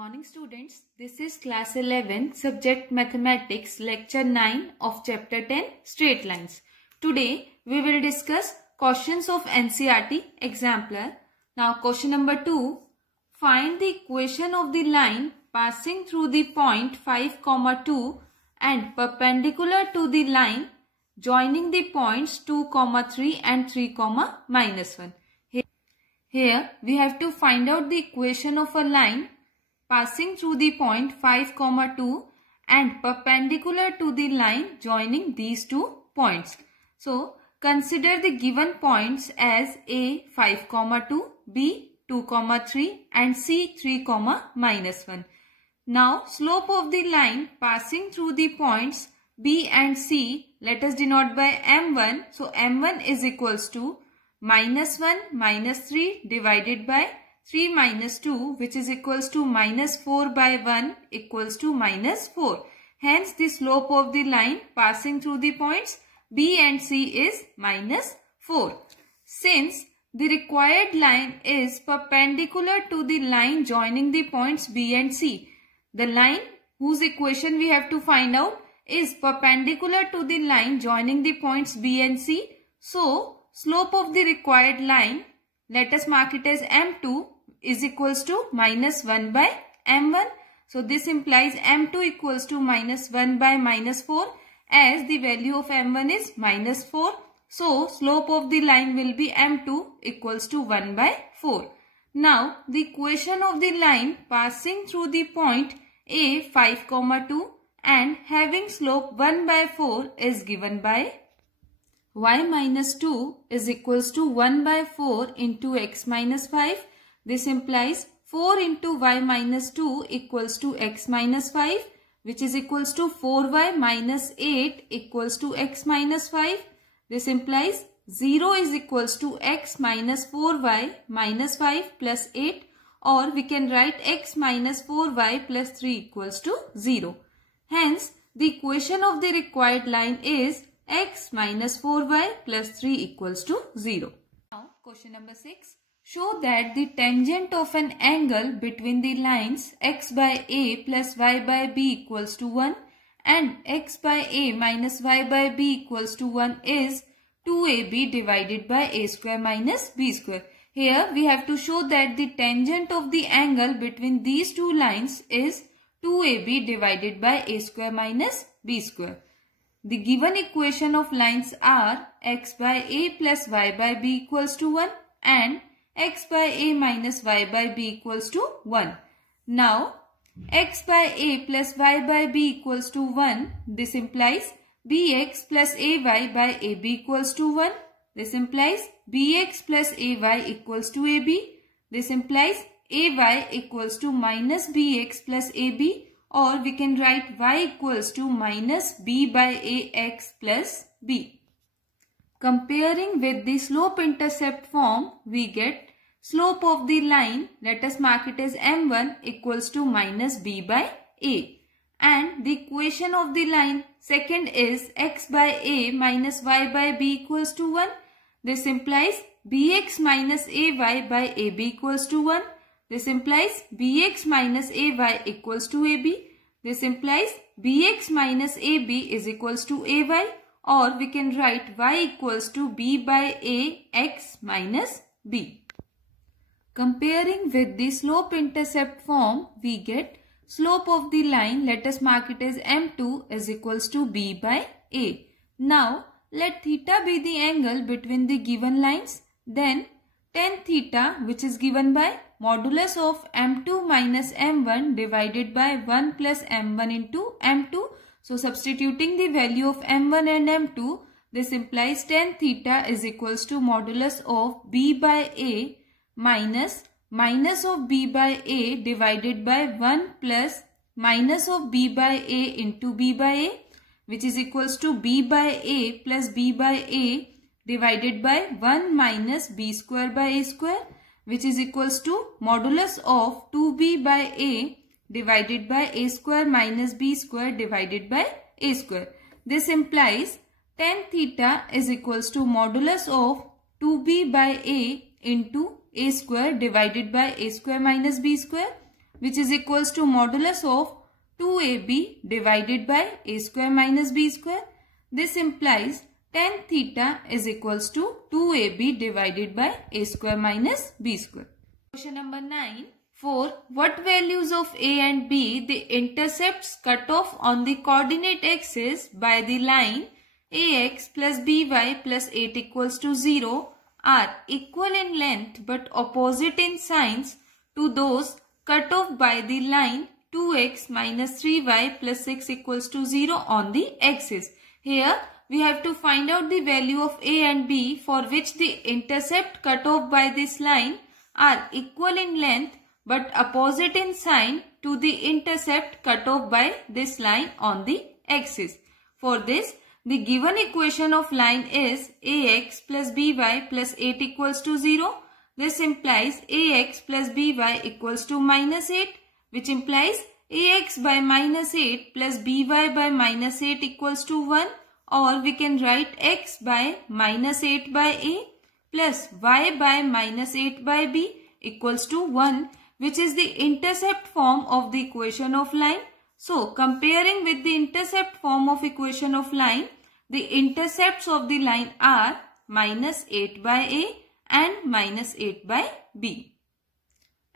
morning students, this is class 11 subject mathematics lecture 9 of chapter 10 straight lines. Today we will discuss questions of NCERT exemplar. Now question number 2, find the equation of the line passing through the point 5, 2 and perpendicular to the line joining the points 2, 3 and 3, -1. Here we have to find out the equation of a line passing through the point 5, 2 and perpendicular to the line joining these two points. So consider the given points as A 5, 2, B 2, 3 and C 3, -1. Now slope of the line passing through the points B and C, let us denote by M1. So M1 is equals to -1 -3 divided by 3 -2, which is equals to -4 by 1 equals to -4. Hence the slope of the line passing through the points B and C is -4. Since the required line is perpendicular to the line joining the points B and C, the line whose equation we have to find out is perpendicular to the line joining the points B and C. So slope of the required line, let us mark it as M2, is equals to -1 by M1. So this implies M2 equals to -1 by -4, as the value of M1 is -4. So slope of the line will be M2 equals to 1 by 4. Now the equation of the line passing through the point A 5, 2 and having slope 1 by 4 is given by y minus 2 is equals to 1 by 4 into x minus 5. This implies 4 into y minus 2 equals to x minus 5, which is equals to 4y minus 8 equals to x minus 5. This implies 0 is equals to x minus 4y minus 5 plus 8, or we can write x minus 4y plus 3 equals to 0. Hence, the equation of the required line is x minus 4y plus 3 equals to 0. Now, question number 6. Show that the tangent of an angle between the lines x by a plus y by b equals to 1 and x by a minus y by b equals to 1 is 2ab divided by a square minus b square. Here we have to show that the tangent of the angle between these two lines is 2ab divided by a square minus b square. The given equation of lines are x by a plus y by b equals to 1 and x by a minus y by b equals to 1. Now, x by a plus y by b equals to 1. This implies bx plus ay by ab equals to 1. This implies bx plus ay equals to ab. This implies ay equals to minus bx plus ab, or we can write y equals to minus b by ax plus b. Comparing with the slope-intercept form, we get slope of the line, let us mark it as m1, equals to minus b by a. And the equation of the line second is x by a minus y by b equals to 1. This implies bx minus ay by ab equals to 1. This implies bx minus ay equals to ab. This implies bx minus ab is equals to ay, or we can write y equals to b by a x minus b. Comparing with the slope-intercept form, we get slope of the line, let us mark it as m2, is equals to b by a. Now, let theta be the angle between the given lines. Then, tan theta, which is given by modulus of m2 minus m1 divided by 1 plus m1 into m2. So, substituting the value of m1 and m2, this implies tan theta is equals to modulus of b by a minus of b by a divided by 1 plus minus of b by a into b by a, which is equals to b by a plus b by a divided by 1 minus b square by a square, which is equals to modulus of 2b by a divided by a square minus b square divided by a square. This implies tan theta is equals to modulus of 2b by a into a square divided by a square minus b square, which is equals to modulus of 2ab divided by a square minus b square. This implies tan theta is equals to 2ab divided by a square minus b square. Question number 9. For what values of a and b the intercepts cut off on the coordinate axis by the line ax plus by plus 8 equals to 0 are equal in length but opposite in signs to those cut off by the line 2x minus 3y plus 6 equals to 0 on the axis. Here we have to find out the value of a and b for which the intercept cut off by this line are equal in length but opposite in sign to the intercept cut off by this line on the axis. For this, the given equation of line is ax plus by plus 8 equals to 0. This implies ax plus by equals to minus 8, which implies ax by minus 8 plus by minus 8 equals to 1, or we can write x by minus 8 by a plus y by minus 8 by b equals to 1, which is the intercept form of the equation of line. So, comparing with the intercept form of equation of line, the intercepts of the line are minus 8 by a and minus 8 by b.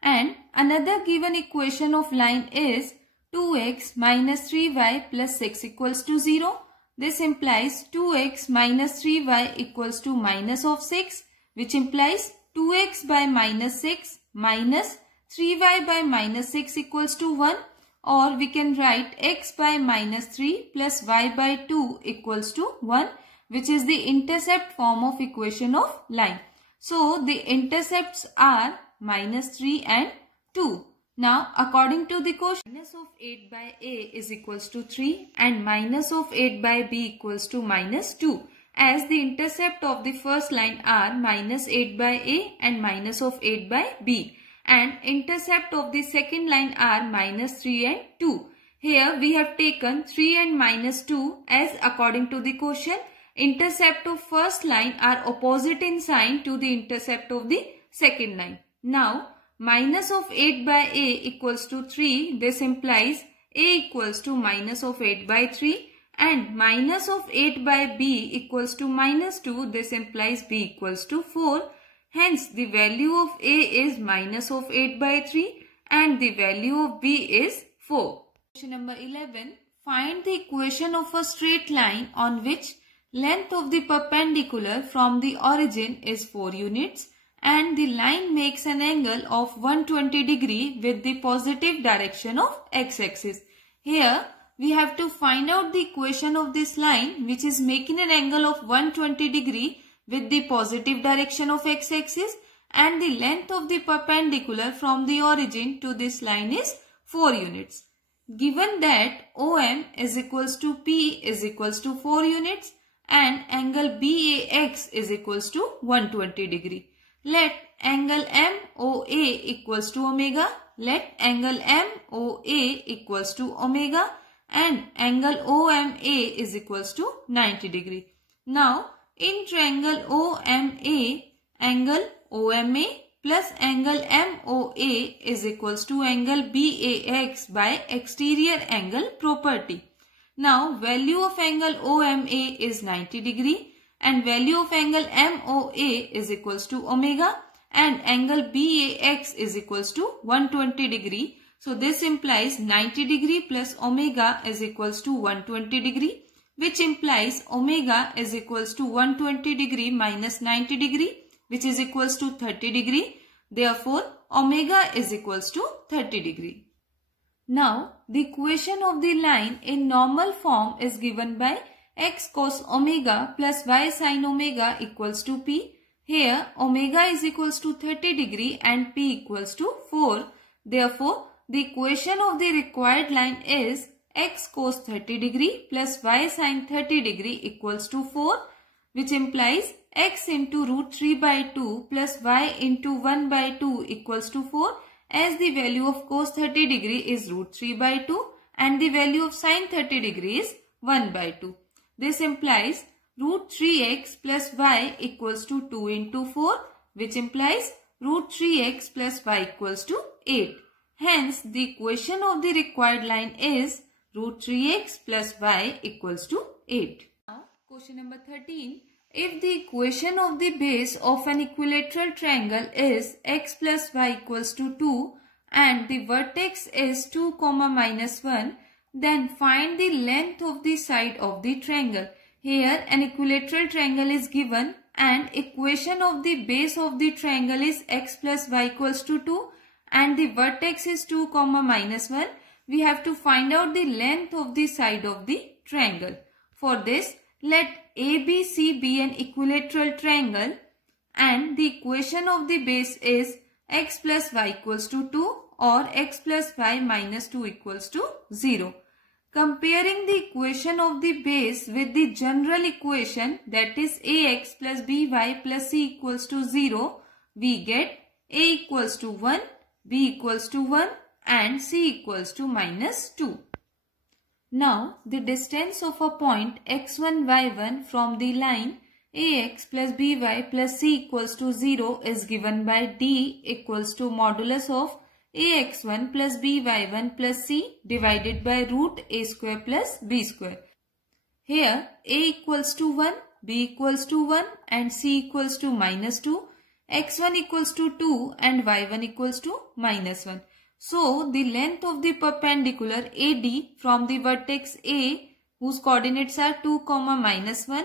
And another given equation of line is 2x minus 3y plus 6 equals to 0. This implies 2x minus 3y equals to minus of 6, which implies 2x by minus 6 minus 3y by minus 6 equals to 1, or we can write x by minus 3 plus y by 2 equals to 1, which is the intercept form of equation of line. So, the intercepts are minus 3 and 2. Now, according to the question, minus of 8 by a is equals to 3 and minus of 8 by b equals to minus 2, as the intercept of the first line are minus 8 by a and minus of 8 by b. And intercept of the second line are minus 3 and 2. Here we have taken 3 and minus 2 as according to the question, intercept of first line are opposite in sign to the intercept of the second line. Now, minus of 8 by a equals to 3. This implies a equals to minus of 8 by 3, and minus of 8 by b equals to minus 2. This implies b equals to 4. Hence, the value of a is minus of 8 by 3 and the value of b is 4. Question number 11. Find the equation of a straight line on which length of the perpendicular from the origin is 4 units and the line makes an angle of 120 degree with the positive direction of x-axis. Here, we have to find out the equation of this line which is making an angle of 120 degree with the positive direction of x-axis, and the length of the perpendicular from the origin to this line is 4 units. Given that OM is equals to P is equals to 4 units and angle BAX is equals to 120 degree. Let angle MOA equals to omega, let angle MOA equals to omega, and angle OMA is equals to 90 degree. Now, in triangle OMA, angle OMA plus angle MOA is equals to angle BAX by exterior angle property. Now, value of angle OMA is 90 degree and value of angle MOA is equals to omega, and angle BAX is equals to 120 degree. So, this implies 90 degree plus omega is equals to 120 degree, which implies omega is equals to 120 degree minus 90 degree, which is equals to 30 degree. Therefore, omega is equals to 30 degree. Now, the equation of the line in normal form is given by x cos omega plus y sin omega equals to p. Here, omega is equals to 30 degree and p equals to 4. Therefore, the equation of the required line is x cos 30 degree plus y sin 30 degree equals to 4, which implies x into root 3 by 2 plus y into 1 by 2 equals to 4, as the value of cos 30 degree is root 3 by 2 and the value of sin 30 degree is 1 by 2. This implies root 3x plus y equals to 2 into 4, which implies root 3x plus y equals to 8. Hence, the equation of the required line is root 3x plus y equals to 8. Now, question number 13. If the equation of the base of an equilateral triangle is x plus y equals to 2 and the vertex is 2, minus 1, then find the length of the side of the triangle. Here an equilateral triangle is given and equation of the base of the triangle is x plus y equals to 2 and the vertex is 2, minus 1. We have to find out the length of the side of the triangle. For this, let ABC be an equilateral triangle and the equation of the base is x plus y equals to 2 or x plus y minus 2 equals to 0. Comparing the equation of the base with the general equation, that is ax plus by plus c equals to 0, we get a equals to 1, b equals to 1 and c equals to minus 2. Now, the distance of a point x1, y1 from the line ax plus by plus c equals to 0 is given by d equals to modulus of ax1 plus by1 plus c divided by root a square plus b square. Here a equals to 1, b equals to 1 and c equals to minus 2, x1 equals to 2 and y1 equals to minus 1. So, the length of the perpendicular AD from the vertex A, whose coordinates are 2, minus 1,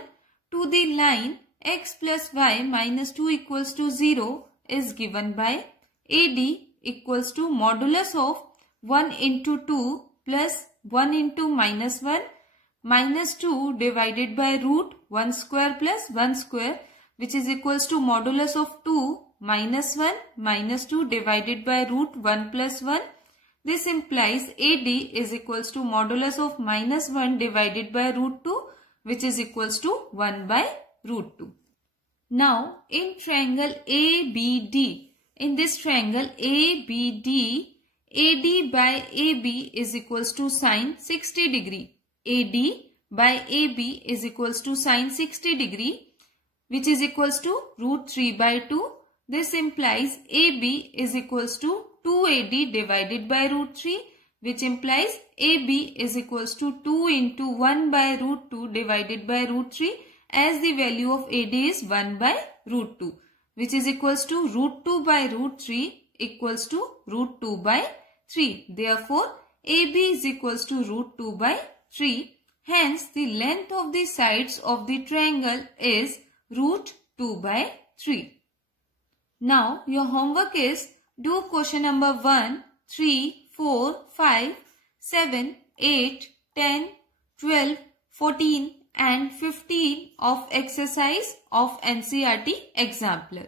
to the line x plus y minus 2 equals to 0 is given by AD equals to modulus of 1 into 2 plus 1 into minus 1 minus 2 divided by root 1 square plus 1 square, which is equals to modulus of 2 minus 1 minus 2 divided by root 1 plus 1. This implies AD is equals to modulus of minus 1 divided by root 2, which is equals to 1 by root 2. Now, in triangle ABD, in this triangle ABD, AD by AB is equals to sine 60 degree. AD by AB is equals to sine 60 degree, which is equals to root 3 by 2. This implies AB is equals to 2AD divided by root 3, which implies AB is equals to 2 into 1 by root 2 divided by root 3, as the value of AD is 1 by root 2, which is equals to root 2 by root 3 equals to root 2 by 3. Therefore, AB is equals to root 2 by 3. Hence, the length of the sides of the triangle is root 2 by 3. Now, your homework is do question number 1, 3, 4, 5, 7, 8, 10, 12, 14 and 15 of exercise of NCERT exemplar.